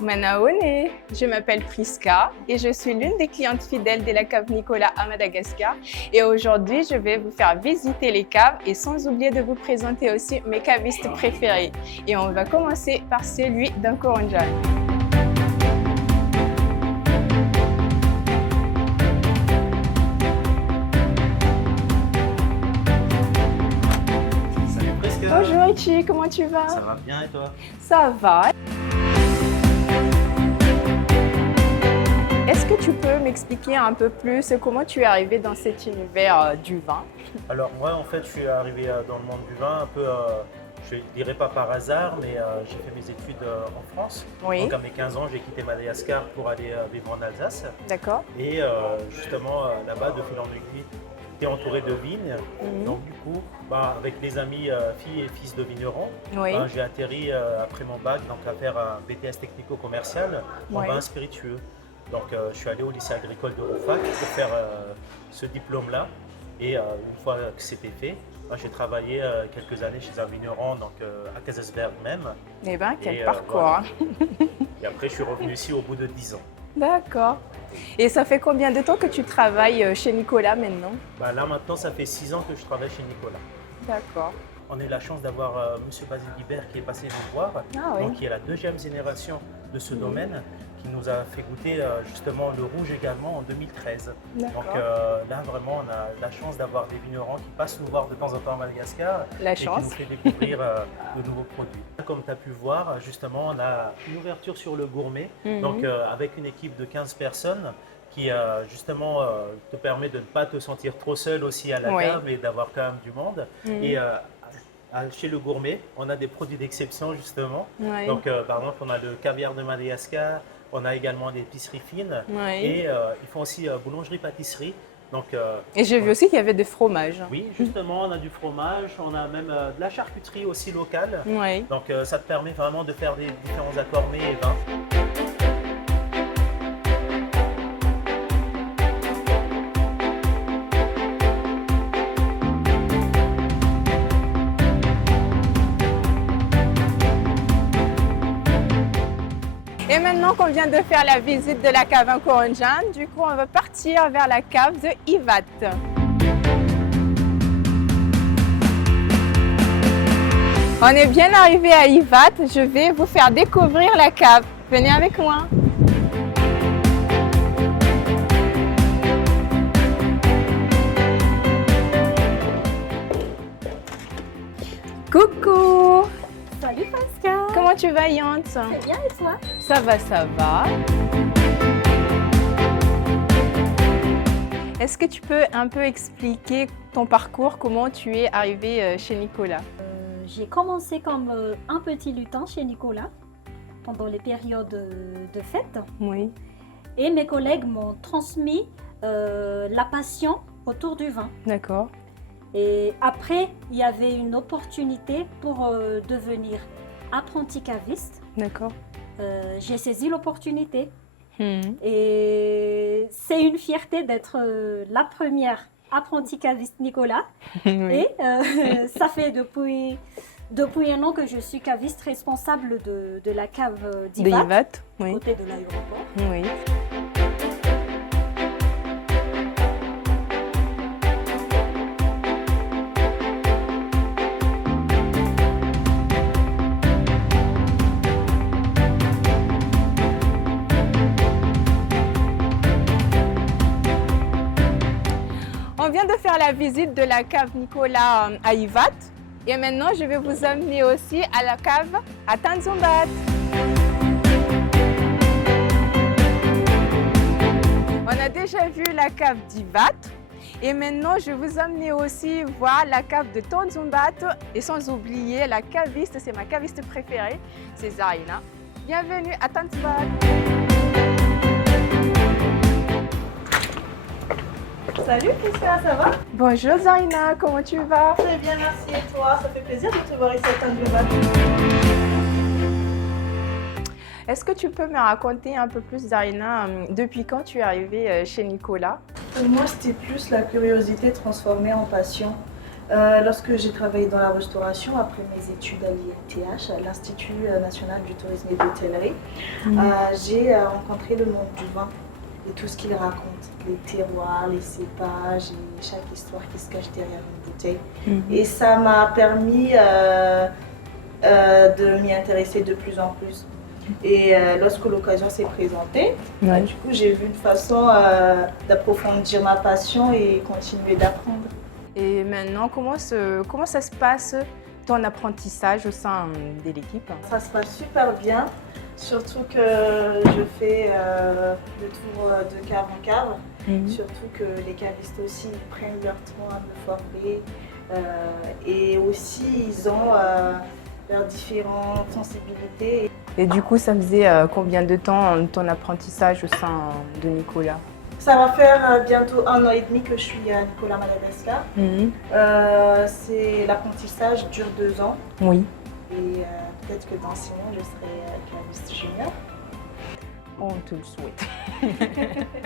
Manaone, je m'appelle Priska et je suis l'une des clientes fidèles de la cave Nicolas à Madagascar. Et aujourd'hui, je vais vous faire visiter les caves et sans oublier de vous présenter aussi mes cavistes préférés. Et on va commencer par celui d'Nkoronjane. Salut Priska. Bonjour Ichi, comment tu vas? Ça va bien et toi? Ça va. Est-ce que tu peux m'expliquer un peu plus comment tu es arrivé dans cet univers du vin? Alors moi en fait je suis arrivé dans le monde du vin un peu, je ne dirais pas par hasard, mais j'ai fait mes études en France. Oui. Donc à mes 15 ans j'ai quitté Madagascar pour aller vivre en Alsace. D'accord. Et justement là-bas de fil en aiguille, j'étais entouré de vignes. Donc du coup avec les amis filles et fils de vignerons, Oui. j'ai atterri après mon bac donc, à faire un BTS technico-commercial en Oui. vin spiritueux. Donc je suis allé au lycée agricole de Rouffach pour faire ce diplôme-là. Et une fois que c'était fait, j'ai travaillé quelques années chez un vigneron donc, à Kaysersberg même. Eh bien, quel Et, parcours. voilà. Hein. Et après je suis revenu ici au bout de 10 ans. D'accord. Et ça fait combien de temps que tu travailles chez Nicolas maintenant? Là maintenant ça fait 6 ans que je travaille chez Nicolas. D'accord. On a eu la chance d'avoir Monsieur Basile Guibert qui est passé nous voir, Ah oui. donc, qui est la deuxième génération de ce domaine, qui nous a fait goûter justement le rouge également en 2013. Donc D'accord. là vraiment on a la chance d'avoir des vignerons qui passent nous voir de temps en temps à Madagascar La et qui chance. nous fait découvrir de nouveaux produits. Comme tu as pu voir, justement on a une ouverture sur le gourmet, donc avec une équipe de 15 personnes qui justement te permet de ne pas te sentir trop seul aussi à la Oui. table et d'avoir quand même du monde. Et chez le gourmet, on a des produits d'exception justement. Oui. Donc par exemple, on a le caviar de Madagascar, on a également des épiceries fines Oui. et ils font aussi boulangerie-pâtisserie. Donc Et j'ai vu aussi qu'il y avait des fromages. oui, justement, on a du fromage, on a même de la charcuterie aussi locale. Oui. Donc ça te permet vraiment de faire des différents accords mets et vins. Et maintenant qu'on vient de faire la visite de la cave Nkoronjane, du coup, on va partir vers la cave de Ivat. On est bien arrivé à Ivat. Je vais vous faire découvrir la cave. Venez avec moi. Coucou! Salut Pascal. Comment tu vas, Yante? Très bien et toi? Ça va, ça va. Est-ce que tu peux un peu expliquer ton parcours, comment tu es arrivé chez Nicolas? J'ai commencé comme un petit lutin chez Nicolas pendant les périodes de fête Oui. et mes collègues m'ont transmis la passion autour du vin. D'accord. Et après, il y avait une opportunité pour devenir apprenti caviste. D'accord. J'ai saisi l'opportunité Hmm. et c'est une fierté d'être la première apprentie caviste Nicolas. Oui. Et ça fait depuis un an que je suis caviste responsable de la cave De d'Ivat, Ivat? à Oui. côté de l'aéroport. Oui. On vient de faire la visite de la cave Nicolas à Ivat. Et maintenant, je vais vous amener aussi à la cave à Tanzumbat. On a déjà vu la cave d'Ivat. Et maintenant, je vais vous amener aussi voir la cave de Tanzumbat. Et sans oublier la caviste, c'est ma caviste préférée, c'est Zarina. Bienvenue à Tanzumbat. Salut Prisca, ça va? Bonjour Zarina, comment tu vas? Très bien, merci. Et toi? Ça fait plaisir de te voir ici à Tanzumbat. Est-ce que tu peux me raconter un peu plus, Zarina, depuis quand tu es arrivée chez Nicolas? Pour moi, c'était plus la curiosité transformée en passion. Lorsque j'ai travaillé dans la restauration, après mes études à l'INTH, à l'Institut national du tourisme et de l'hôtellerie, j'ai rencontré le monde du vin et tout ce qu'il raconte, les terroirs, les cépages et chaque histoire qui se cache derrière une bouteille. Et ça m'a permis de m'y intéresser de plus en plus. Et lorsque l'occasion s'est présentée, du coup j'ai vu une façon d'approfondir ma passion et continuer d'apprendre. Et maintenant, comment ça se passe ton apprentissage au sein de l'équipe? Ça se passe super bien, surtout que je fais le tour de cave en cave, surtout que les cavistes aussi ils prennent leur temps à me former et aussi ils ont leurs différentes sensibilités. Et du coup, ça faisait combien de temps ton apprentissage au sein de Nicolas? Ça va faire bientôt 1 an et demi que je suis à Nicolas Madagascar. L'apprentissage dure 2 ans. Oui. Et peut-être que dans 6 mois, je serai caviste junior. On te le souhaite.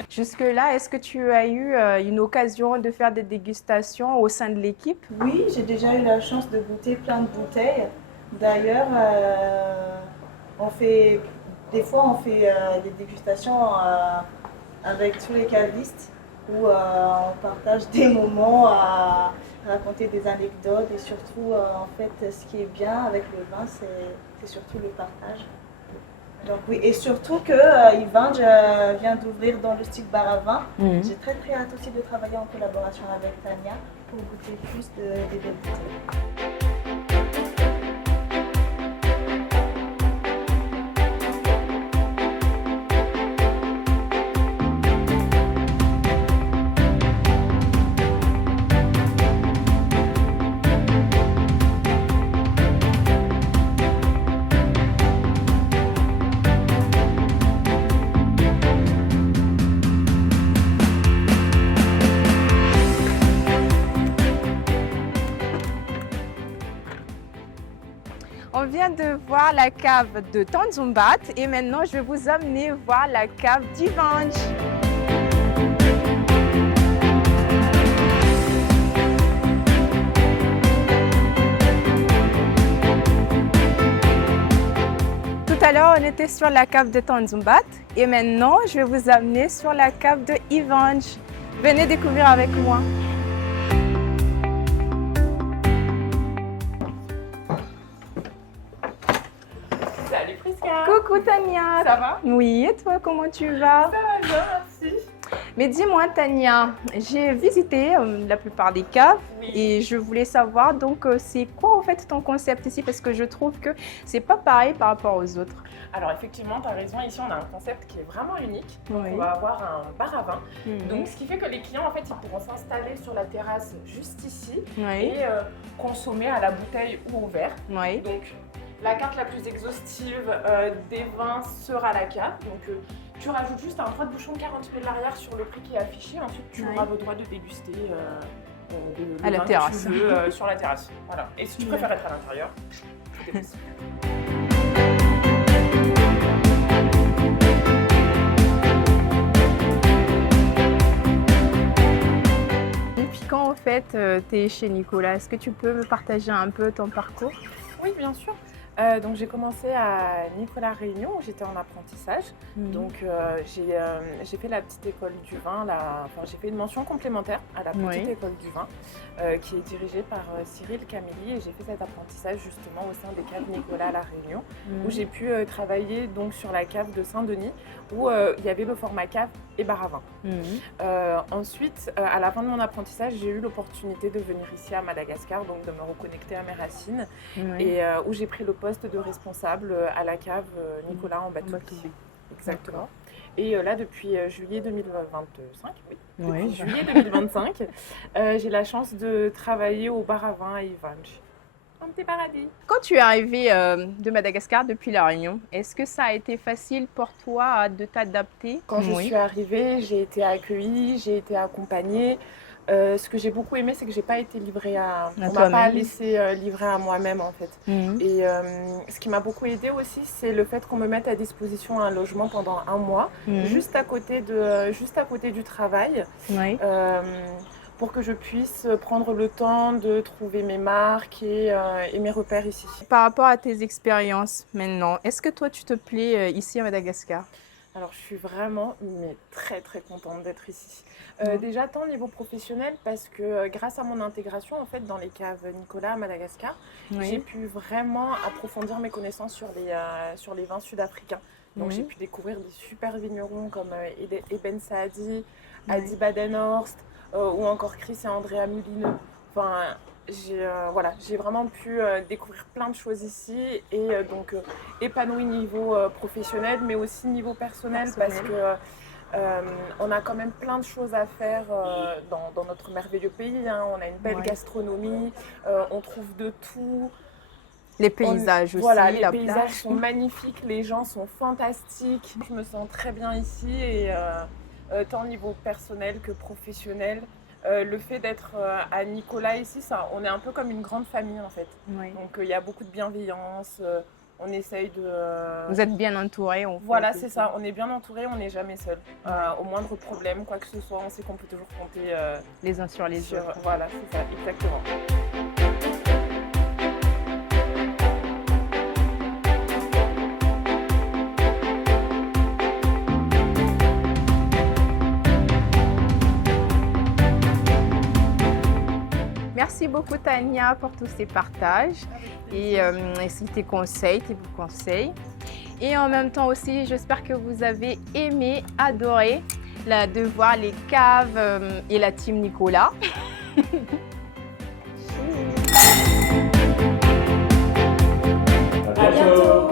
Jusque-là, est-ce que tu as eu une occasion de faire des dégustations au sein de l'équipe? Oui, j'ai déjà eu la chance de goûter plein de bouteilles. D'ailleurs, des fois on fait des dégustations avec tous les cavistes où on partage des moments à raconter des anecdotes et surtout en fait ce qui est bien avec le vin c'est surtout le partage. Donc oui, et surtout que Yvange vient d'ouvrir dans le style bar à vin. J'ai très hâte aussi de travailler en collaboration avec Tania pour goûter plus des belles bouteilles. On vient de voir la cave de Tanzumbat et maintenant je vais vous amener voir la cave d'Yvange. Tout à l'heure, on était sur la cave de Tanzumbat et maintenant, je vais vous amener sur la cave de Yvange. Venez découvrir avec moi. Salut Prisca! Coucou Tania. Ça va? Oui, et toi, comment tu vas? Ça va bien, merci. Mais dis-moi Tania, j'ai visité la plupart des caves et je voulais savoir donc c'est quoi en fait ton concept ici parce que je trouve que c'est pas pareil par rapport aux autres. Alors effectivement, tu as raison, ici on a un concept qui est vraiment unique. Oui. On va avoir un bar à vin. Donc ce qui fait que les clients en fait ils pourront s'installer sur la terrasse juste ici et consommer à la bouteille ou au verre. Oui. Donc la carte la plus exhaustive des vins sera à la cave. Donc tu rajoutes juste un droit de bouchon 40 000 l'arrière sur le prix qui est affiché. Ensuite tu auras le droit de déguster à la terrasse. Que tu veux, sur la terrasse. Voilà. Et si tu préfères être à l'intérieur, c'est possible. Depuis quand en fait tu es chez Nicolas? Est-ce que tu peux me partager un peu ton parcours? Oui, bien sûr. Donc j'ai commencé à Nicolas Réunion où j'étais en apprentissage. Donc j'ai fait la petite école du vin, j'ai fait une mention complémentaire à la petite école du vin qui est dirigée par Cyril Camilly et j'ai fait cet apprentissage justement au sein des caves Nicolas à La Réunion où j'ai pu travailler donc sur la cave de Saint-Denis où il y avait le format cave et bar à vin. Ensuite, à la fin de mon apprentissage, j'ai eu l'opportunité de venir ici à Madagascar, donc de me reconnecter à mes racines et où j'ai pris le poste de responsable à la cave Nicolas en Batoubi. Exactement. Et là, depuis juillet 2025, depuis juillet 2025, j'ai la chance de travailler au bar à vin à Yvange. Un petit paradis. Quand tu es arrivé de Madagascar depuis La Réunion, est-ce que ça a été facile pour toi de t'adapter? Quand je suis arrivée, j'ai été accueillie, j'ai été accompagnée. Ce que j'ai beaucoup aimé, c'est que j'ai pas été livrée on m'a pas laissé livrer à moi-même en fait. Et ce qui m'a beaucoup aidée aussi, c'est le fait qu'on me mette à disposition un logement pendant 1 mois, juste à côté du travail, pour que je puisse prendre le temps de trouver mes marques et mes repères ici. Par rapport à tes expériences maintenant, est-ce que toi tu te plais ici à Madagascar? Alors je suis vraiment très contente d'être ici. Déjà tant au niveau professionnel parce que grâce à mon intégration en fait dans les caves Nicolas à Madagascar, j'ai pu vraiment approfondir mes connaissances sur les vins sud-africains. Donc j'ai pu découvrir des super vignerons comme Eben Saadi, Adi Badenhorst ou encore Chris et Andrea Mulineux. Enfin, j'ai vraiment pu découvrir plein de choses ici et donc épanoui niveau professionnel mais aussi niveau personnel. Parce que on a quand même plein de choses à faire dans notre merveilleux pays. Hein. On a une belle gastronomie, on trouve de tout. Les paysages aussi, voilà, les la paysages plage. sont magnifiques, les gens sont fantastiques. Je me sens très bien ici et tant au niveau personnel que professionnel. Le fait d'être à Nicolas ici, on est un peu comme une grande famille en fait. Donc il y a beaucoup de bienveillance, on essaye de... Vous êtes bien entourés. Voilà, c'est ça, on est bien entourés, on n'est jamais seul. Au moindre problème, quoi que ce soit, on sait qu'on peut toujours compter les uns sur les autres. Voilà, c'est ça, exactement. Merci beaucoup Tania pour tous ces partages et tes conseils, tes bons conseils. Et en même temps aussi, j'espère que vous avez aimé, adoré de voir les caves et la team Nicolas. À bientôt.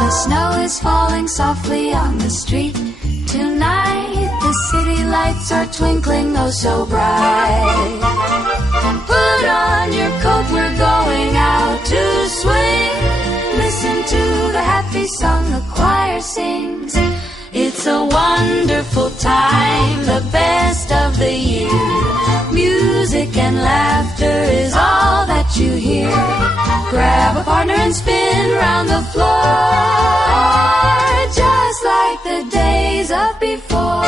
The snow is falling softly on the street tonight. The city lights are twinkling oh so bright. Put on your coat, we're going out to swing. Listen to the happy song the choir sings. It's a wonderful time, the best of the year. Music and laughter is all that you hear. Grab a partner and spin round the floor, just like the days of before.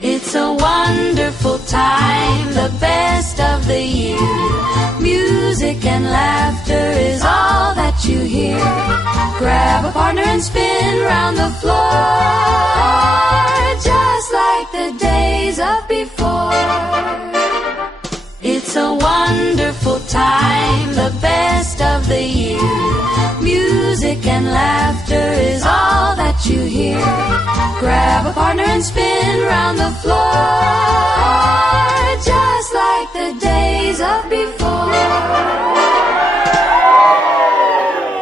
It's a wonderful time, the best of the year. Music and laughter is all that you hear. Grab a partner and spin round the floor, just like the days of before. It's a wonderful time, the best of the year. Music and laughter is all that you hear. Grab a partner and spin round the floor, just like the days of before.